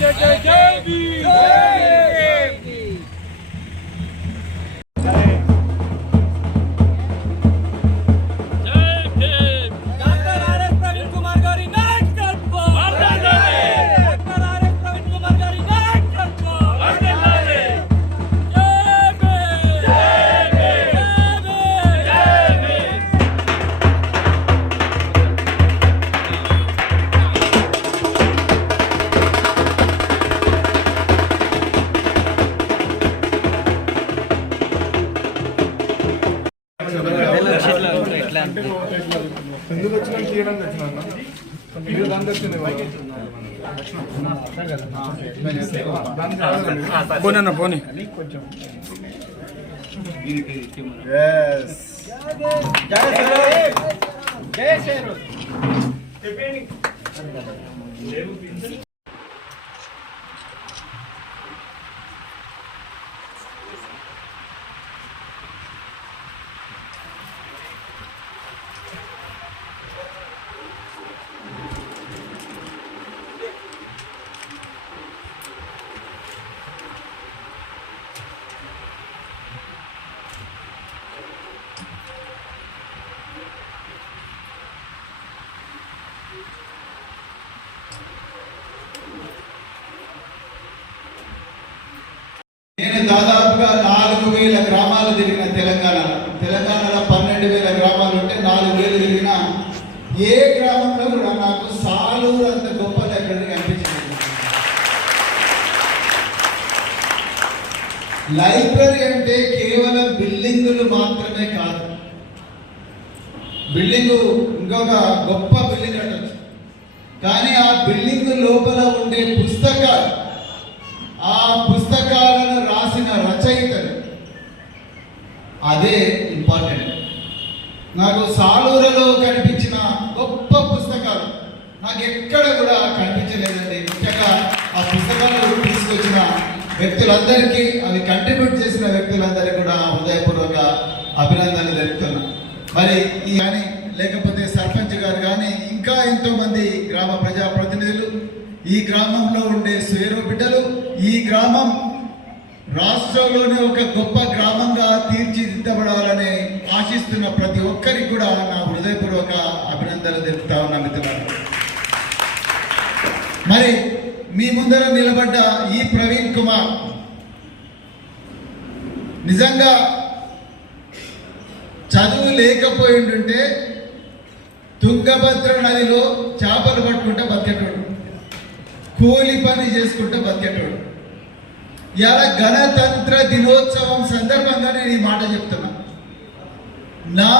जय जय जय भी వచ్చింది పోనీ. అన్న పోనీ నేను దాదాపుగా నాలుగు వేల గ్రామాలు తిరిగిన తెలంగాణ. తెలంగాణలో పన్నెండు వేల గ్రామాలు ఉంటే నాలుగు వేలు తిరిగిన ఏ గ్రామంలో కూడా నాకు సాలూరు అంత గొప్ప లైబ్రరీ కనిపించింది లైబ్రరీ అంటే కేవలం బిల్డింగులు మాత్రమే కాదు. బిల్డింగు ఇంకొక గొప్ప బిల్డింగ్ అంటచ్చు కానీ ఆ బిల్డింగ్ లోపల ఉండే పుస్తకాలు ఆ పుస్తక అదే ఇంపార్టెంట్. నాకు సాలూరులో కనిపించిన గొప్ప పుస్తకాలు నాకు ఎక్కడ కూడా కనిపించలేదండి. ముఖ్యంగా ఆ పుస్తకాలను తీసుకొచ్చిన వ్యక్తులందరికీ అవి కంట్రిబ్యూట్ చేసిన వ్యక్తులందరికీ కూడా హృదయపూర్వక అభినందనలు తెలుపుతున్నా. మరి ఈ కానీ లేకపోతే సర్పంచ్ గారు కానీ ఇంకా ఎంతోమంది గ్రామ ప్రజాప్రతినిధులు ఈ గ్రామంలో ఉండే స్వేరు బిడ్డలు ఈ గ్రామం రాష్ట్రంలోనే ఒక గొప్ప గ్రామంగా తీర్చిదిద్దబడాలని ఆశిస్తున్న ప్రతి ఒక్కరికి కూడా నా హృదయపూర్వక అభినందనలు తెలుపుతా ఉన్నా మిత్రులారా. మరి మీ ముందర నిలబడ్డ ఈ ప్రవీణ్ కుమార్ నిజంగా చదువు లేకపోయిండుంటే తుంగభద్ర నదిలో చేపలు పట్టుకుంటే బతికేటోడు. కూలి పని చేసుకుంటే బతికేటోడు. ఇలా గణతంత్ర దినోత్సవం సందర్భంగా నేను ఈ మాట చెప్తున్నా. నా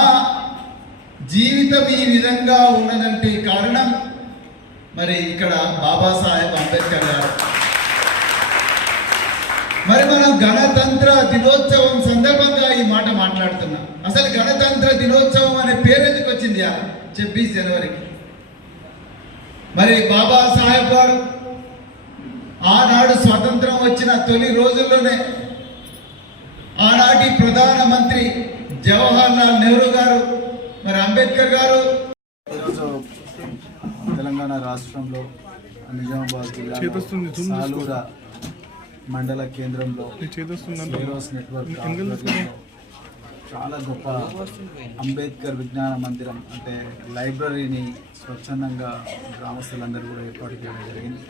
జీవితం ఈ విధంగా ఉన్నదంటే కారణం మరి ఇక్కడ బాబాసాహెబ్ అంబేద్కర్ గారు. మరి మనం గణతంత్ర దినోత్సవం సందర్భంగా ఈ మాట మాట్లాడుతున్నాం. అసలు గణతంత్ర దినోత్సవం అనే పేరు ఎందుకు వచ్చింది యా ఛబ్బీస్ జనవరికి. మరి బాబా సాహెబ్ గారు ఆనాడు స్వాతంత్రం వచ్చిన తొలి రోజుల్లోనే ఆనాటి ప్రధానమంత్రి జవహర్ లాల్ నెహ్రూ గారు మరి అంబేద్కర్ గారు. తెలంగాణ రాష్ట్రంలో నిజామాబాద్ జిల్లా మండల కేంద్రంలో నెట్వర్క్ చాలా గొప్ప అంబేద్కర్ విజ్ఞాన మందిరం అంటే లైబ్రరీని స్వచ్ఛందంగా గ్రామస్తులందరూ కూడా ఏర్పాటు చేయడం జరిగింది.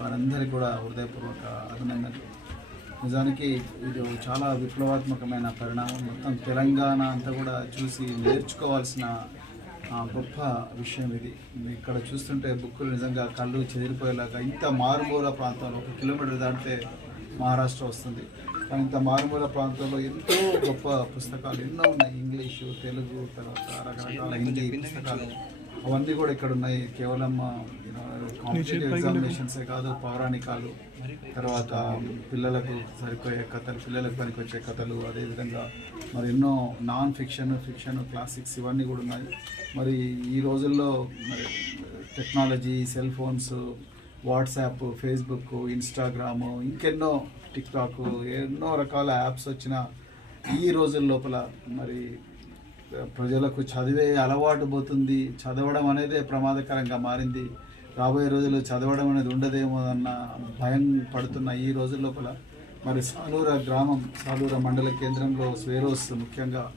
వారందరికీ కూడా హృదయపూర్వక అభినందనలు. నిజానికి ఇది చాలా విప్లవాత్మకమైన పరిణామం. మొత్తం తెలంగాణ అంతా కూడా చూసి నేర్చుకోవాల్సిన గొప్ప విషయం ఇది. ఇక్కడ చూస్తుంటే బుక్కులు నిజంగా కళ్ళు చెదిరిపోయేలాగా ఇంత మారుమూల ప్రాంతంలో ఒక కిలోమీటర్ దాటితే మహారాష్ట్ర వస్తుంది. ఇంత మారుమూల ప్రాంతంలో ఎంతో గొప్ప పుస్తకాలు ఎన్నో ఉన్నాయి. ఇంగ్లీషు తెలుగు తర్వాత రకరకాల హిందీ పుస్తకాలు. అవన్నీ కూడా ఇక్కడ ఉన్నాయి. కేవలం కాంపిటేటివ్ ఎగ్జామినేషన్సే కాదు పౌరాణికాలు. తర్వాత పిల్లలకు సరిపోయే కథలు పిల్లలకు పనికొచ్చే కథలు అదేవిధంగా మరి ఎన్నో నాన్ ఫిక్షన్ ఫిక్షన్ క్లాసిక్స్ ఇవన్నీ కూడా ఉన్నాయి. మరి ఈ రోజుల్లో మరి technology cell phones WhatsApp Facebook Instagram ఇంకెన్నో టిక్టాక్ ఎన్నో రకాల యాప్స్ వచ్చిన ఈ రోజుల లోపల మరి ప్రజలకు చదివే అలవాటు పోతుంది. చదవడం అనేది ప్రమాదకరంగా మారింది. రాబోయే రోజుల్లో చదవడం అనేది ఉండదేమో అన్న భయం పడుతున్న ఈ రోజుల లోపల మరి సాలూర గ్రామం సాలూర మండల కేంద్రంలో స్వేరోస్ ముఖ్యంగా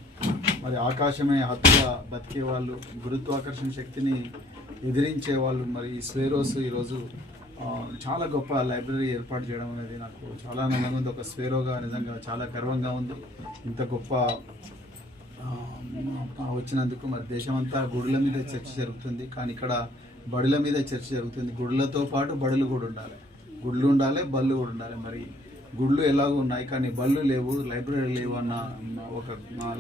మరి ఆకాశమే హత్తుగా బతికే వాళ్ళు గురుత్వాకర్షణ శక్తిని ఎదిరించే వాళ్ళు మరి ఈ స్వేరోస్ ఈరోజు చాలా గొప్ప లైబ్రరీ ఏర్పాటు చేయడం అనేది నాకు చాలా ఆనందంగా ఉంది. ఒక స్వేరోగా నిజంగా చాలా గర్వంగా ఉంది. ఇంత గొప్ప వచ్చినందుకు మరి దేశమంతా గుడుల మీద చర్చ జరుగుతుంది. కానీ ఇక్కడ బడుల మీద చర్చ జరుగుతుంది. గుడులతో పాటు బడులు కూడా ఉండాలి. గుళ్ళు ఉండాలి బళ్ళు కూడా ఉండాలి. మరి గుళ్ళు ఎలాగో ఉన్నాయి కానీ బళ్ళు లేవు లైబ్రరీ లేవు అన్న ఒక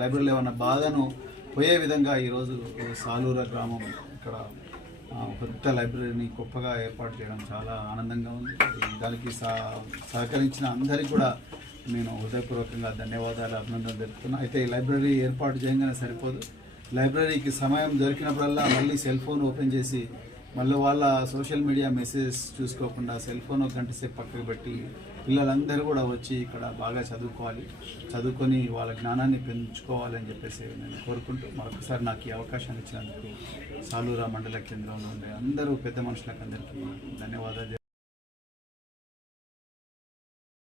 లైబ్రరీ లేవన్న బాధను పోయే విధంగా ఈరోజు సాలూర గ్రామం ఇక్కడ కొత్త లైబ్రరీని గొప్పగా ఏర్పాటు చేయడం చాలా ఆనందంగా ఉంది. దానికి సహ సహకరించిన అందరికీ కూడా నేను హృదయపూర్వకంగా ధన్యవాదాలు అభినందనలు తెలుపుతున్నా. అయితే ఈ లైబ్రరీ ఏర్పాటు చేయగానే సరిపోదు. లైబ్రరీకి సమయం దొరికినప్పుడల్లా మళ్ళీ సెల్ ఫోన్ ఓపెన్ చేసి మళ్ళీ వాళ్ళ సోషల్ మీడియా మెసేజ్ చూసుకోకుండా సెల్ ఫోన్ ఒక గంట సేపు పక్కకు పెట్టి పిల్లలందరూ కూడా వచ్చి ఇక్కడ బాగా చదువుకోవాలి. చదువుకొని వాళ్ళ జ్ఞానాన్ని పెంచుకోవాలని చెప్పేసి నేను కోరుకుంటూ మరొకసారి నాకు ఈ అవకాశం ఇచ్చినందుకు సాలూరా మండల కేంద్రంలో ఉండే అందరూ పెద్ద మనుషులకు అందరికీ ధన్యవాదాలు.